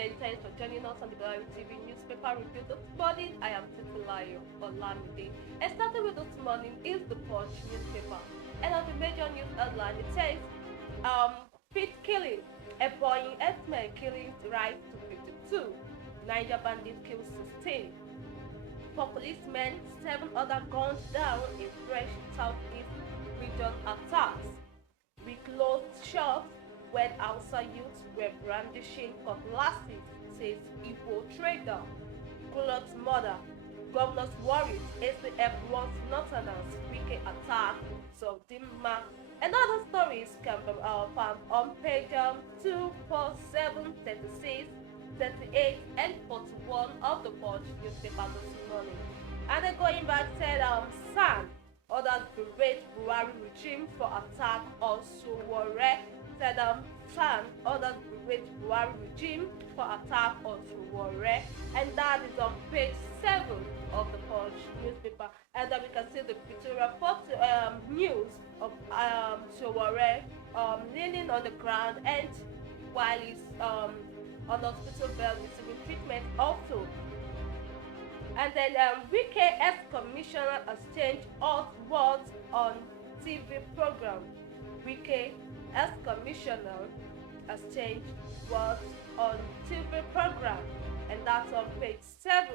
and thanks for joining us on the Blind TV newspaper review this morning. I am Titilayo Olamide. And starting with this morning is the Punch newspaper. And on the major news headline, it says, Pit killing, a Boeing 8-man killings rise to 52. Niger bandits kill 16. 4 policemen, 7 other guns down in fresh southeast region attacks. We closed shops when Hausa youths were brandishing cutlasses, says Igbo trader. Kulot's mother, governors worried ACF wants Northerners, Wike attack, so Dimma. And other stories can be found on page 2, 4, 7, 36, 38, and 41 of the Punch newspaper this morning. And then going back, said San others berate Buhari regime for attack on Sowore. Said San others berate Buhari regime for attack on Sowore, and that is on page 7 of the Punch newspaper. And then we can see the Victoria news of Sowore leaning on the ground and while he's on hospital bed receiving treatment also. And then Wike ex-commissioner exchanged hot words on TV program. Wike ex-commissioner exchanged words on TV program, and that's on page 7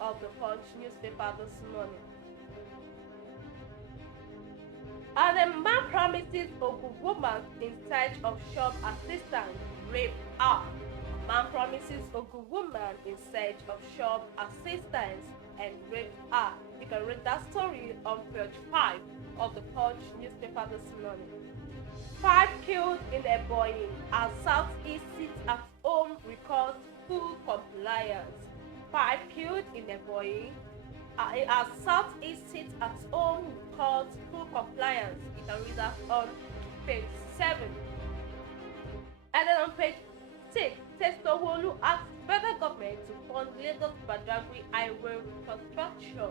of the Punch newspaper this morning. And a man promises Ogun woman in search of shop assistant rape her. Man promises Ogun woman in search of shop assistance and rape her. You can read that story on page 5 of the Punch newspaper this morning. 5 killed in a Boeing as Southeast sits at home records full compliance. 5 killed in a Boeing as Southeast sits at home records full compliance. You can read that on page 7. And then on page 6, Sanwo-Olu asks federal government to fund Lagos-Badagry highway reconstruction.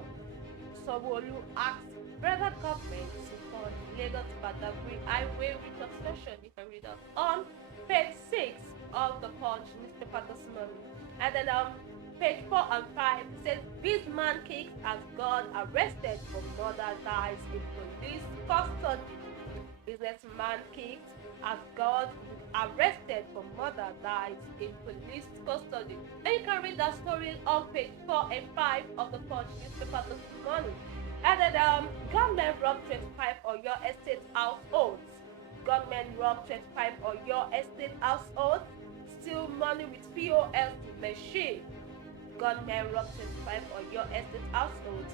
Sanwo-Olu asks federal government to fund Lagos-Badagry highway reconstruction. You can read that on page 6 of the Punch newspaper this morning. And then page 4 and 5 says businessman kicks as God arrested for murder dies in police custody. Businessman kicked as God arrested for murder dies in police custody. And you can read that story on page 4 and 5 of the Punch newspaper this morning. And then gunmen robbed 25 Oyo estate households. Gunmen robbed 25 Oyo estate households, steal money with POS machine. Gunmen robbed 25 Oyo estate households,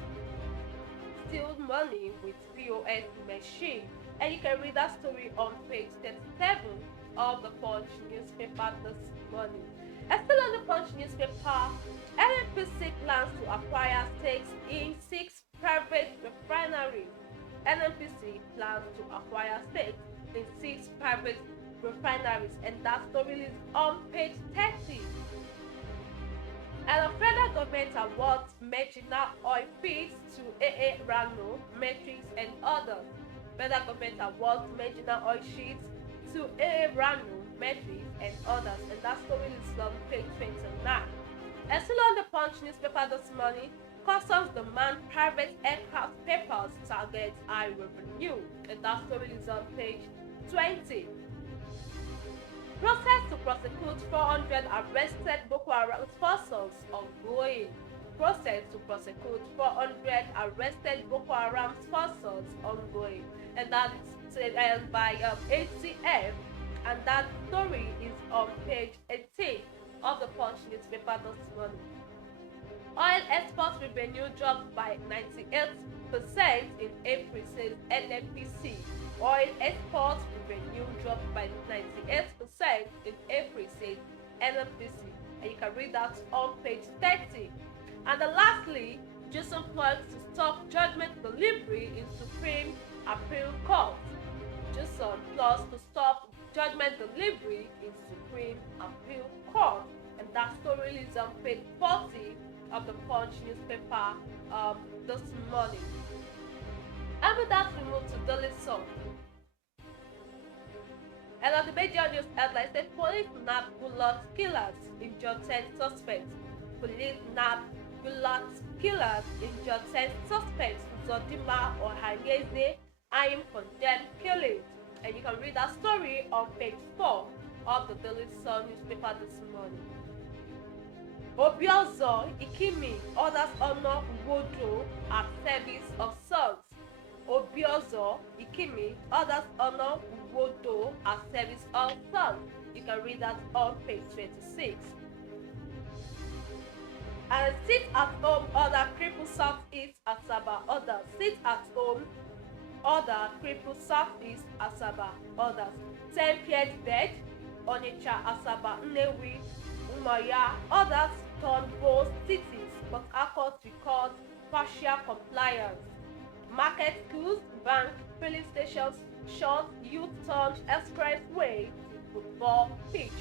steal money with POS machine. And you can read that story on page 37 of the Punch newspaper this morning. And still on the Punch newspaper, NNPC plans to acquire stakes in 6 private refineries. NNPC plans to acquire stakes in 6 private refineries, and that story is on page 30. And the federal government awards marginal oil feeds to AA Rano, Matrix, and others. Federal government awards marginal oil sheets to AA Rano, Matrix, and others, and that story is on page 29. And still on the Punch newspaper this morning, customs demand private aircraft papers target high revenue, and that story is on page 20. Process to prosecute 400 arrested Boko Haram sponsors ongoing. Process to prosecute 400 arrested Boko Haram sponsors ongoing, and that is said by ACF, and that story is on page 18 of the Punch newspaper this morning. Oil export revenue dropped by 98% in April, says NNPC. Oil export revenue dropped by 98% in April, says NNPC. And you can read that on page 30. And then lastly, Jason plans to stop judgment delivery in Supreme Appeal Court. Jason plans to stop judgment delivery in Supreme Appeal Court. And that story is on page 40 of the Punch newspaper this morning. And with that, we move to Daily Sun. And on the major news headline says police nab Gulot killers, injure 10 suspects. Police nab Gulot killers, injure 10 suspects. Zodima or Hanyeze aim condemned killing. And you can read that story on page 4 of the Daily Sun newspaper this morning. Obiozo Ikimi others honor Uwodo at service of sons. Obiozo Ikimi others honor Uwodo at service of sons. You can read that on page 26. And sit at home other Cripples Southeast Asaba others. Sit at home other Cripples Southeast Asaba others. 10-paired bed Onitsha Asaba Nnewi Umuahia others turn both cities, but Accord record partial compliance. Market schools, bank, filling stations, short youth turned expressway to football pitch.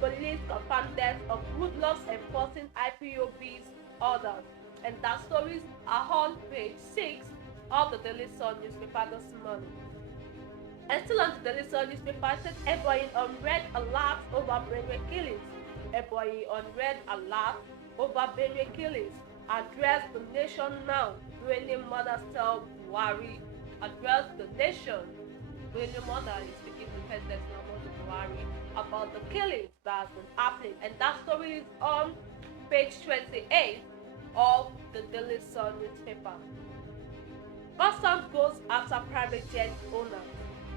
Police confirmed death of hoodlums enforcing IPOB's orders. And that stories are on page 6 of the Daily Sun newspaper this morning. And still on the Daily Sun newspaper, it says Ebonyi on red alert over Benue killings. Ebonyi on red alert over Benue killings. Address the nation now. Benue mothers tell Buhari. Address the nation. Benue mother is speaking to President Muhammadu Buhari about the killings that has been happening. And that story is on page 28 of the Daily Sun newspaper. Customs goes after private jet owners.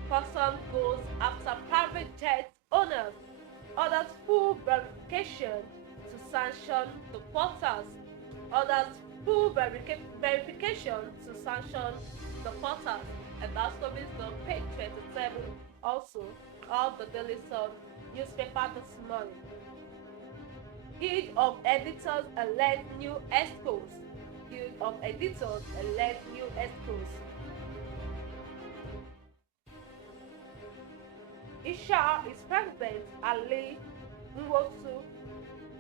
Customs goes after private jet owners. Orders full verification to sanction the porters. Orders full verification to sanction the porters. And that story is on page 27 also of the Daily Sun newspaper this morning. Guild of Editors elect new ESCOs. Guild of Editors elect new ESCOs. Isha is president. Ali Nwosu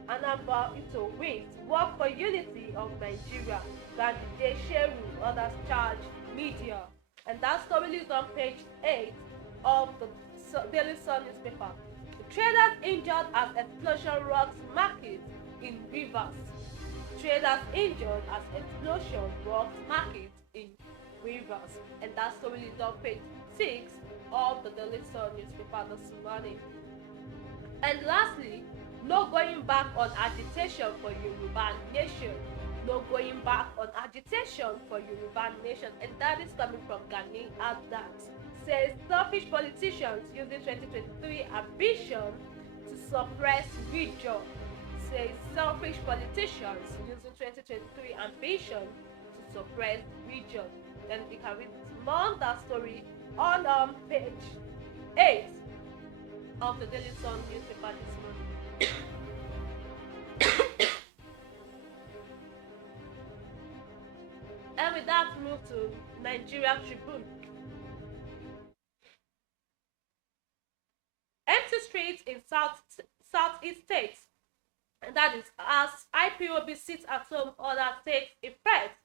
Anambra Ito wins. Work for unity of Nigeria. Gandhi Sheru others charge media. And that story is on page 8 of the Daily Sun newspaper. The traders injured as explosion rocks market in Rivers. Traders injured as explosion rocks market in Rivers. And that story is on page 6 of the Daily Sun newspaper this morning. And lastly, no going back on agitation for Yoruba nation. No going back on agitation for Yoruba nation. And that is coming from Gani Adams. Says selfish politicians using 2023 ambition to suppress region. Says selfish politicians using 2023 ambition to suppress region. And you can read more on that story on page 8 of the Daily Sun newspaper this morning. And with that, move to Nigeria Tribune. Empty streets in southeast states, and that is as IPOB sits at home order takes effect.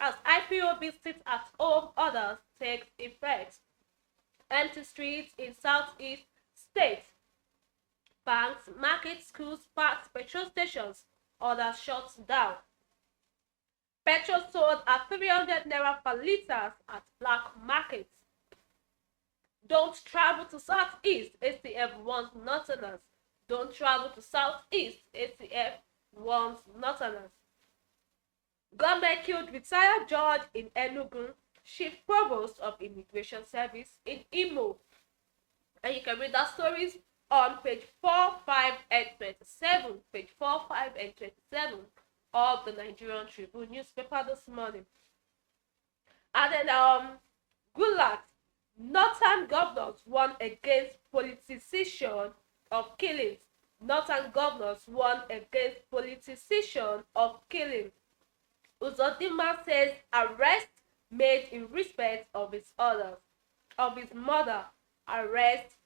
As IPOB sits at home orders takes effect. Empty streets in southeast states. Banks, markets, schools, parks, petrol stations, orders shut down. Petrol sold at 300 naira per litre at black markets. Don't travel to southeast, ACF warns northerners. Don't travel to southeast, ACF warns northerners. Government killed retired judge in Enugu, chief provost of immigration service in Imo. And you can read that stories on page 4, 5, and 27. Page 4, 5, and 27 of the Nigerian Tribune newspaper this morning. And then good luck. Northern governors won against politicization of killings. Northern governors won against politicization of killings. Uzodinma says arrest made in respect of his orders, of his mother. Arrest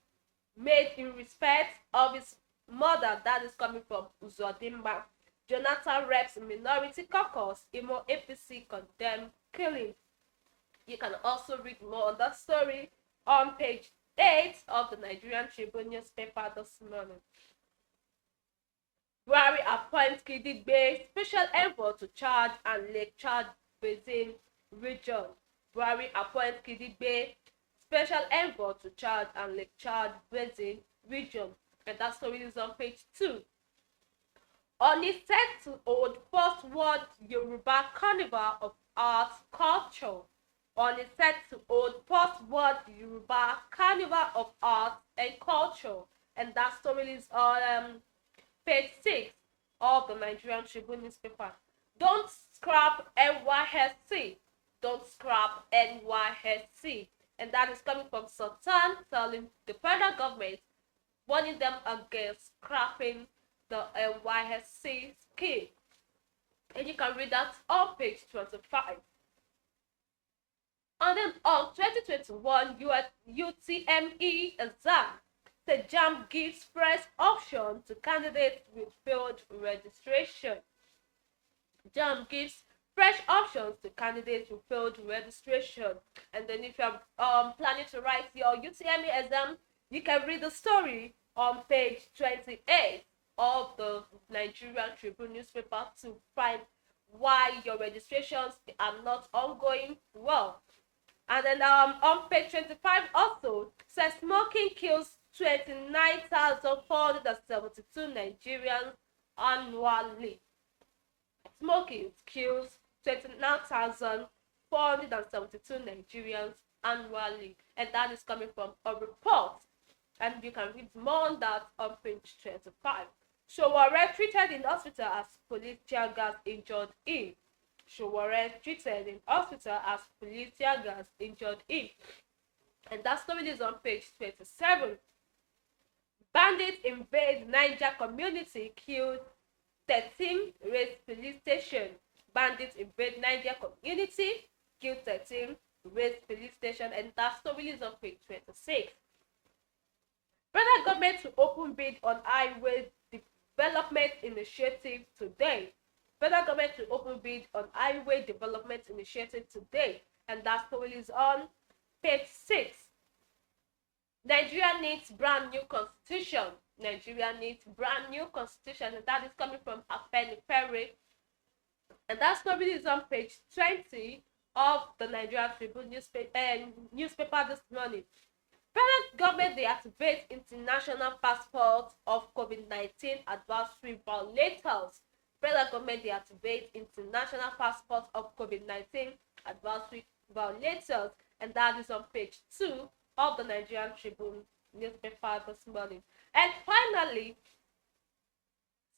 made in respect of his mother. That is coming from Uzodinma. Jonathan reps minority caucus. Imo APC condemned killing. You can also read more on that story on page 8 of the Nigerian Tribune newspaper this morning. Buhari appoints Kidigbe special envoy to Chad and Lake Chad Basin region. Buhari appoints Kidigbe special envoy to Chad and Lake Chad Basin region. And that story is on page 2. Oni set to hold first World Yoruba Carnival of Arts Culture. Oni set to hold first World Yoruba Carnival of Arts and Culture. And that story is on page 6 of the Nigerian Tribune newspaper. Don't scrap NYSC. Don't scrap NYSC. And that is coming from Sultan telling the federal government, warning them against scrapping the NYSC scheme. And you can read that on page 25. And then on 2021 UTME exam, the JAMB gives fresh option to candidates with failed registration. JAMB gives fresh options to candidates with failed registration. And then if you're planning to write your UTME exam, you can read the story on page 28 of the Nigerian Tribune newspaper to find why your registrations are not ongoing well. And then on page 25 also says smoking kills 29,472 Nigerians annually. Smoking kills 29,472 Nigerians annually. And that is coming from a report. And you can read more on that on page 25. Sowore treated in hospital as police tear gas injured him. Sowore treated in hospital as police tear gas injured him. And that story is on page 27. Bandits invade Niger community, killed 13, raised police station. Bandits invade Niger community, killed 13, raised police station. And that story is on page 26. Federal government to open bid on highway development initiative today. Federal government to open bid on highway development initiative today. And that story is on page 6. Nigeria needs brand new constitution. Nigeria needs brand new constitution. And that is coming from Afenifere. And that story is on page 20 of the Nigerian Tribune newspaper this morning. Federal government deactivate international passports of COVID-19 advisory violators. Federal government deactivate international passports of COVID-19 advisory violators. And that is on page 2 of the Nigerian Tribune newspaper this morning. And finally,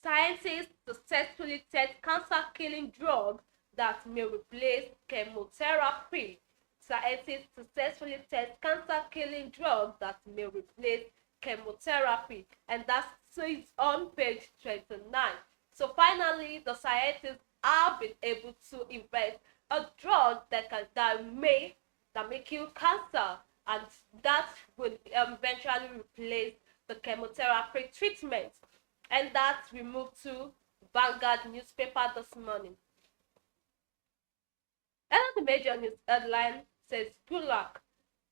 scientists successfully test cancer-killing drug that may replace chemotherapy. Scientists successfully test cancer-killing drug that may replace chemotherapy. And that's on page 29. So finally, the scientists have been able to invent a drug that may kill cancer, and that will eventually replace the chemotherapy treatment. And that we move to Vanguard newspaper this morning. Another major news headline says, "Good luck.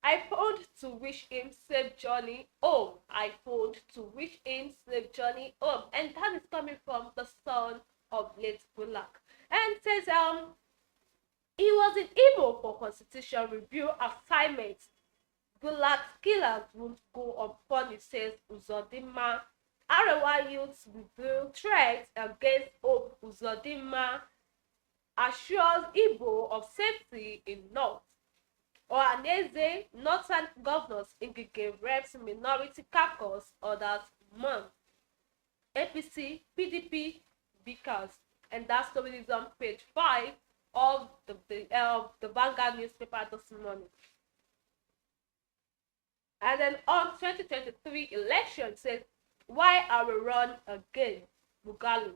I phoned to wish him safe journey home. I phoned to wish him safe journey home." And that is coming from the son of late Goodluck. And says he was in Igbo for constitution review assignment. Goodluck's killers won't go unpunished, says Uzodinma. Arewa youths reveal threats against Hope Uzodinma, assures Igbo of safety in North. Ohaneze, Northern governors Ngige reps minority caucus orders month. APC, PDP because, and that story is on page 5 of the Vanguard newspaper this morning. And then on 2023 election says, "Why I will run again, Mugalu."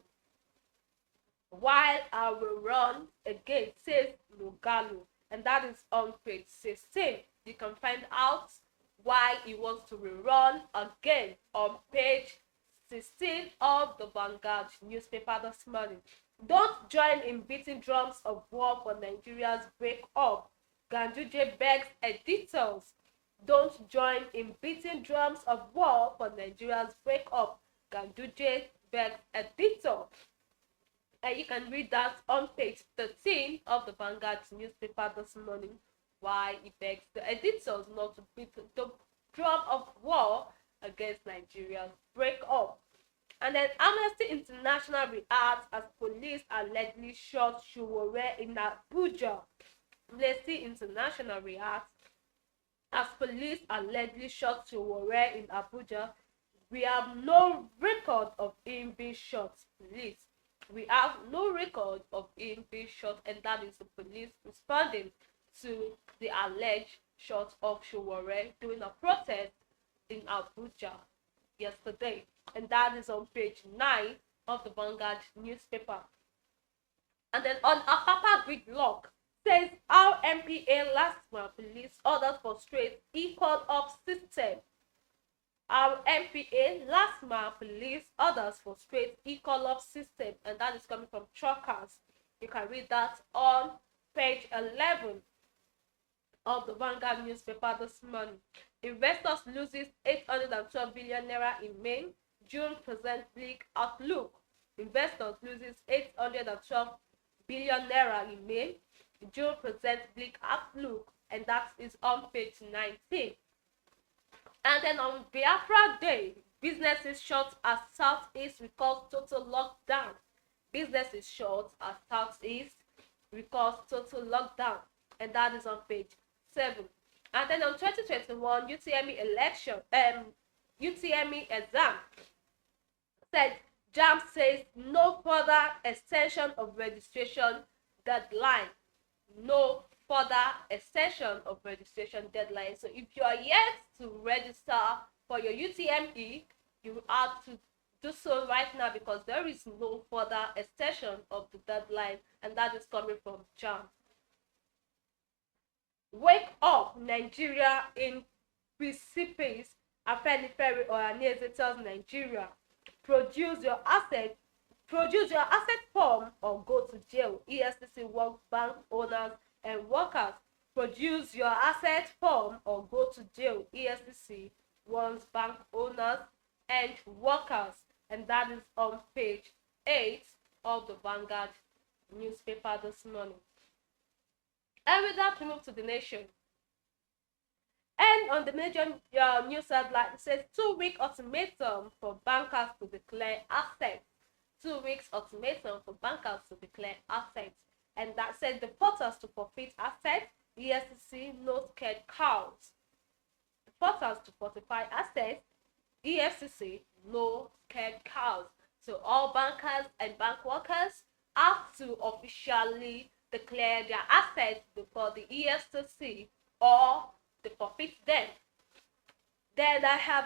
While I will run again, says Mugalu. And that is on page 16. You can find out why he wants to rerun again on page 16 of the Vanguard newspaper this morning. Don't join in beating drums of war for Nigeria's break up. Ganduje begs editors. Don't join in beating drums of war for Nigeria's breakup. Ganduje begs editor. And you can read that on page 13 of the Vanguard newspaper this morning. Why he begs the editors not to beat the drum of war against Nigeria's breakup. And then Amnesty International reacts as police allegedly shot Shuwore in Abuja. Amnesty International reacts as police allegedly shot Shuwore in Abuja. We have no record of him being shot, police. We have no record of him being shot, and that is the police responding to the alleged shot of Shuwore during a protest in Abuja yesterday. And that is on page 9 of the Vanguard newspaper. And then on Apapa gridlock, says how MPA last month police orders for straight equal up system. Our MPA last month police orders for straight equal up system, and that is coming from Truckers. You can read that on page 11 of the Vanguard newspaper this morning. Investors loses 812 billion naira in May. June presents bleak outlook. Investors loses 812 billion naira in May. June presents bleak outlook, and that is on page 19. And then on Biafra Day, businesses shut as Southeast recalls total lockdown. Businesses shut as Southeast recalls total lockdown, and that is on page 7. And then on 2021 UTME election, UTME exam, said JAMB says no further extension of registration deadline. No further extension of registration deadline. So if you are yet to register for your UTME, you have to do so right now, because there is no further extension of the deadline, and that is coming from JAMB. Wake up, Nigeria in precipice. Afenifere Ohaneze tells Nigeria, produce your asset form or go to jail. EFCC wants bank owners and workers. Produce your asset form or go to jail. EFCC wants bank owners and workers, and that is on page 8 of the Vanguard newspaper this morning. And with that, we move to The Nation. And on the major news headline, it says 2-week ultimatum for bankers to declare assets. 2 weeks ultimatum for bankers to declare assets. And that said the portals to forfeit assets. EFCC no scared cows. The portals to fortify assets. EFCC no scared cows. So all bankers and bank workers have to officially declare their assets before the EFCC, or they forfeit them. Then I have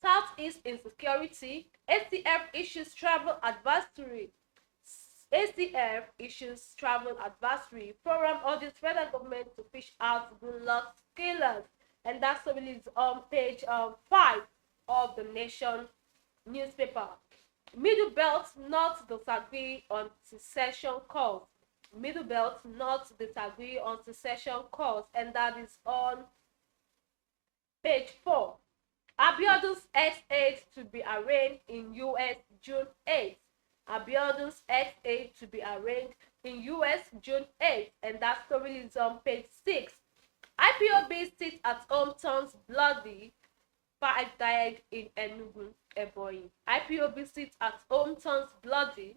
Southeast insecurity. ACF issues travel advisory. ACF issues travel advisory. Forum urges federal government to fish out blood killers, and that's released on page 5 of the Nation newspaper. Middle Belt not disagree on secession cause. Middle Belt not disagree on secession cause, and that is on page 4. Abiodun's ex-aide to be arraigned in U.S. June 8th. Abiodun's ex-aide to be arraigned in U.S. June 8th, and that story is on page 6. IPOB sits at home turns bloody. 5 died in Enugu, Ebonyi. IPOB sits at home turns bloody.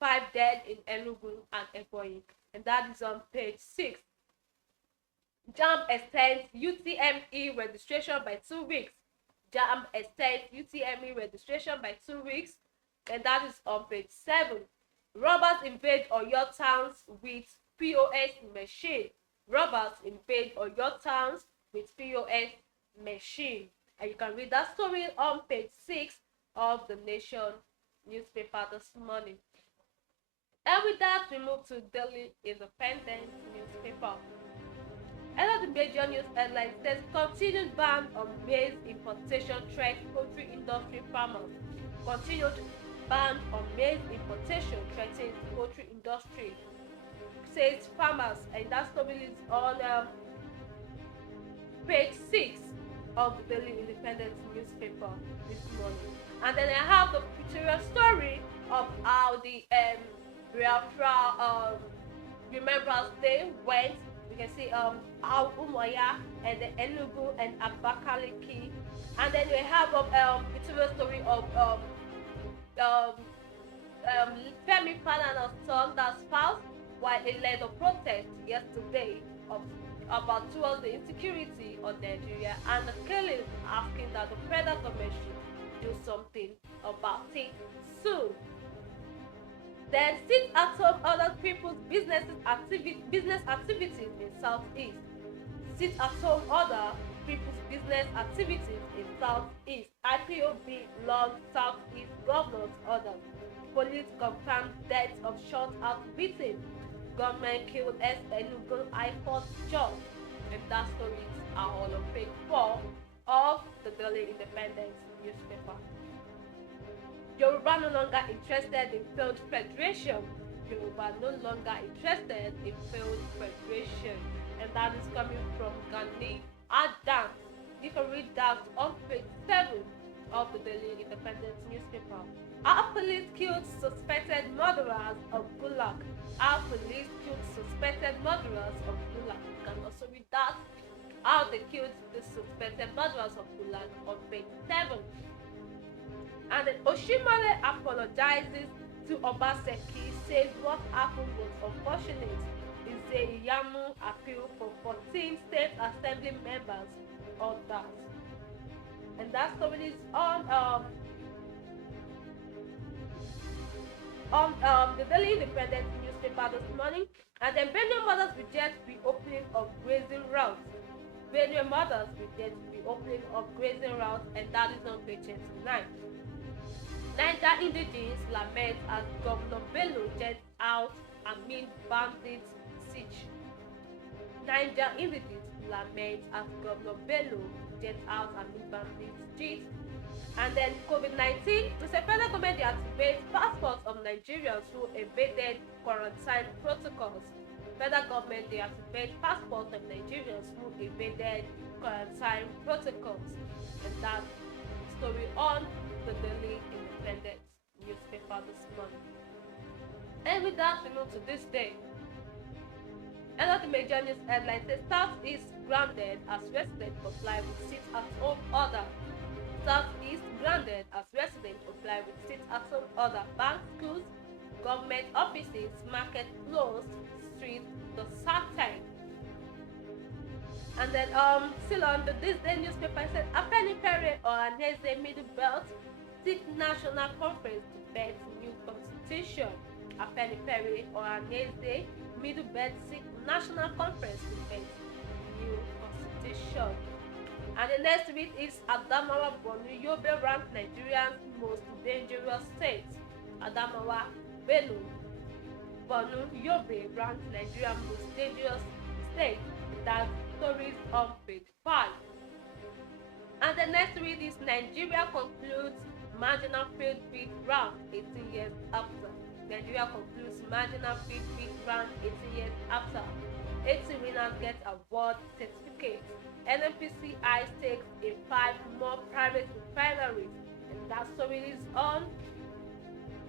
5 dead in Enugu and Ebonyi, and that is on page 6. JAMB extends UTME registration by 2 weeks. JAMB extends UTME registration by 2 weeks, and that is on page 7. Robbers invade Oyo towns with POS machine. Robbers invade Oyo towns with POS machine. And you can read that story on page 6 of the Nation newspaper this morning. And with that, we move to Daily Independent newspaper. Another major news headline says continued ban on maize importation threats poultry industry farmers. Continued ban on maize importation threatens poultry industry, says farmers, and that story is on page 6 of the Daily Independent newspaper this morning. And then I have the pictorial story of how the Biafra Remembrance Day went. You can see how Umuahia and the Enugu and Abakaliki. And then we have a pictorial story of Femi Falana's son, that spouse, while he led a protest yesterday about towards the insecurity of Nigeria and the killing, asking that the federal government should do something about it soon. Then sit at home other people's business activities in Southeast. Sit at home other people's business activities in Southeast. IPOB long Southeast governors orders. Police confirmed death of shot-out beating. Government killed Enugu High Court judge. And that stories are all on page 4 of the Daily Independent newspaper. Yoruba no longer interested in failed federation. Yoruba no longer interested in failed federation. And that is coming from Gani Adams. You can read that on page 7 of the Daily Independent newspaper. Our police killed suspected murderers of Gulag. Our police killed suspected murderers of Gulag. You can also read that, how they killed the suspected murderers of Gulag on page 7. And then Oshimole apologizes to Obaseki, says what happened was unfortunate. Iyamu appeal for 14 state assembly members on that. And that story is on the Daily Independent newspaper this morning. And then Benue mothers reject reopening of grazing routes. Benue mothers reject reopening of grazing routes, and that is on page 29. Niger indigenes lament as Governor Bello jets out amid bandit siege. Niger indigenes lament as Governor Bello jets out amid bandit siege. And then COVID-19, the federal government deactivates passports of Nigerians who evaded quarantine protocols. Federal government deactivates passports of Nigerians who evaded quarantine protocols. And that story on the Daily Independent newspaper this morning. And with that, we move to this day. Another major news headline says Southeast grounded as residents comply with sit-at-home order. Southeast grounded as residents comply with sit-at-home order. Banks, schools, government offices, market closed, streets the Saturday. And then still on the This Day newspaper, it said Afenifere or Aneze Middle Belt seek national conference to bet new constitution. Afenifere or Aneze Middle Belt seek national conference to bet new constitution. And the next bit is Adamawa Borno Yobe ranked Nigeria's most dangerous state. Adamawa Borno Yobe ranked Nigeria's most dangerous state. That stories on page 5. And the next read is Nigeria concludes marginal field bid round 18 years after. Nigeria concludes marginal field bid round 18 years after. 80 winners get award certificates. NNPCI stakes in 5 more private refineries. And that story is on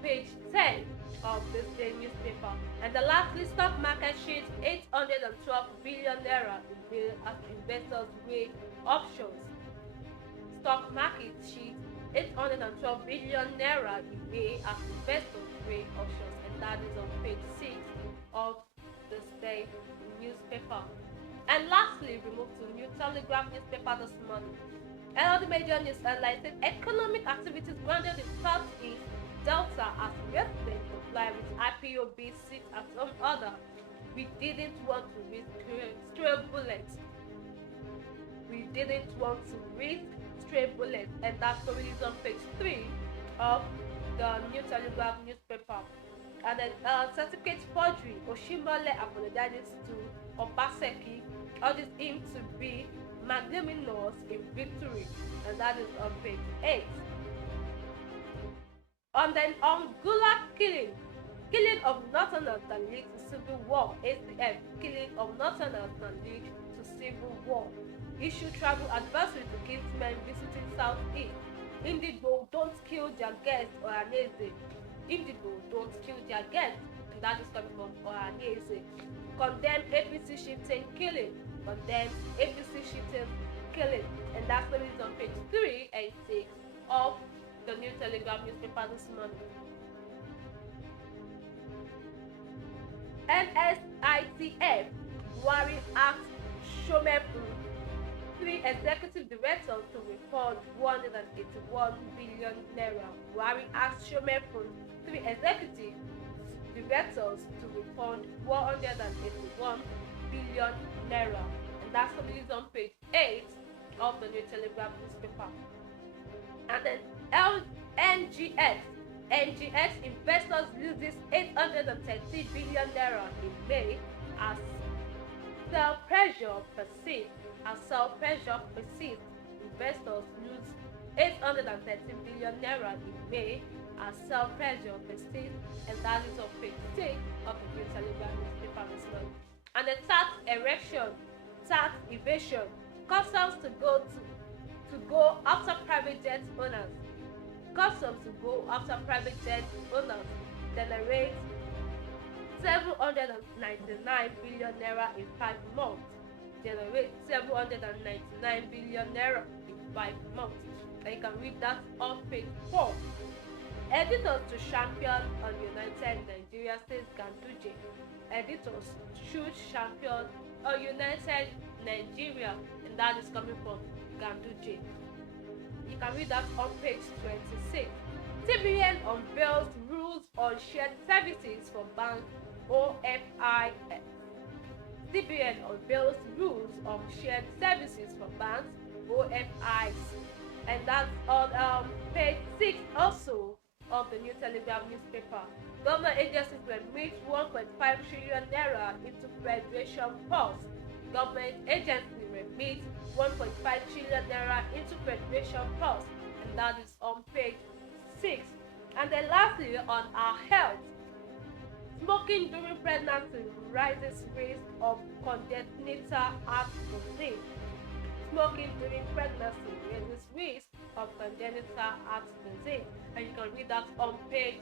page 10 of this day newspaper. And the lastly, stock market sheet 812 billion naira as investors weigh options. Stock market sheet 812 billion naira weigh as investors weigh options, and that is on page 6 of this day newspaper. And lastly, we move to New Telegraph newspaper this morning. Another major news headline said economic activities grounded in Southeast Delta as residents comply with IPOB sit-at-home order. We didn't want to risk stray bullets. We didn't want to risk stray bullets, and that story is on page 3 of the New Telegraph newspaper. And then certificate forgery. Oshimole apologizes to Obaseki, urges him to be magnanimous in victory, and that is on page 8. And then on Gulag killing of Northerners that lead to civil war. ACF, killing of Northerners that lead to civil war. issue travel advisory to kinsmen visiting Southeast. Indigo don't kill their guests or Ohaneze. Indigo don't kill their guests, and that is coming from Ohaneze. Condemn APC shifting killing. Condemn APC shifting killing, and that's what is on page 3 and 6 of the New Telegraph newspaper this morning. NSITF Buhari asks Shomefu 3 executive directors to report 181 billion naira. Buhari asks Shomefu 3 executive directors to report 181 billion naira, and that's what is on page 8 of the New Telegraph newspaper. And then NGX investors loses 830 billion naira in May as sell pressure persists. Investors lose 830 billion naira in May as sell pressure persists, and that is on page 6 of the New Telegraph newspaper this morning. And the tax evasion, customs to go after private jet owners. Customs to go after private jet owners generate 799 billion naira in 5 months. Generate 799 billion naira in 5 months. And you can read that on page 4. Editors to champion on United Nigeria, says Ganduje. Editors should champion on United Nigeria, and that is coming from Ganduje. You can read that on page 26. CBN unveils rules on shared services for bank OFIS. CBN unveils rules on shared services for banks OFIs, and that's on page 6 also of the New Telegraph newspaper. Government agencies will remit 1.5 trillion naira into federation purse. Government agency remit 1.5 trillion naira into federation purse, and that is on page 6. And then lastly, on our health, smoking during pregnancy rises risk of congenital heart disease. Smoking during pregnancy raises risk of congenital heart disease, and you can read that on page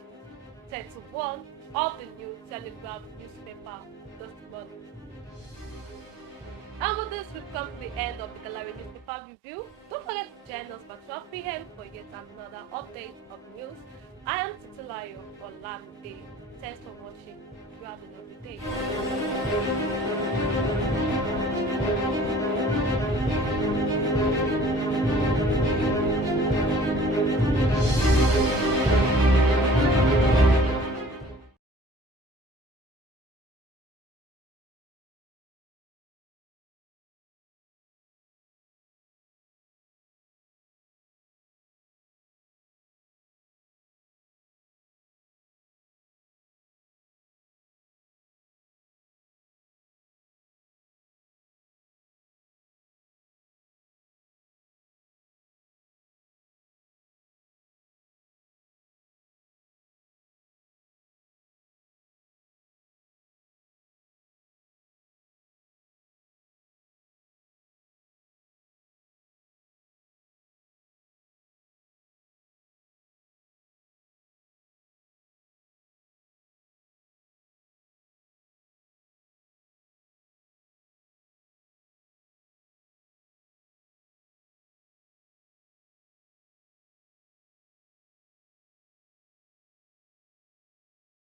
31 of the New Telegraph newspaper this morning. And with this, we've come to the end of the Gallery newspaper review. Don't forget to join us by 12 p.m. for yet another update of news. I am Titilayo Olamide. Thanks for watching. You have a lovely day.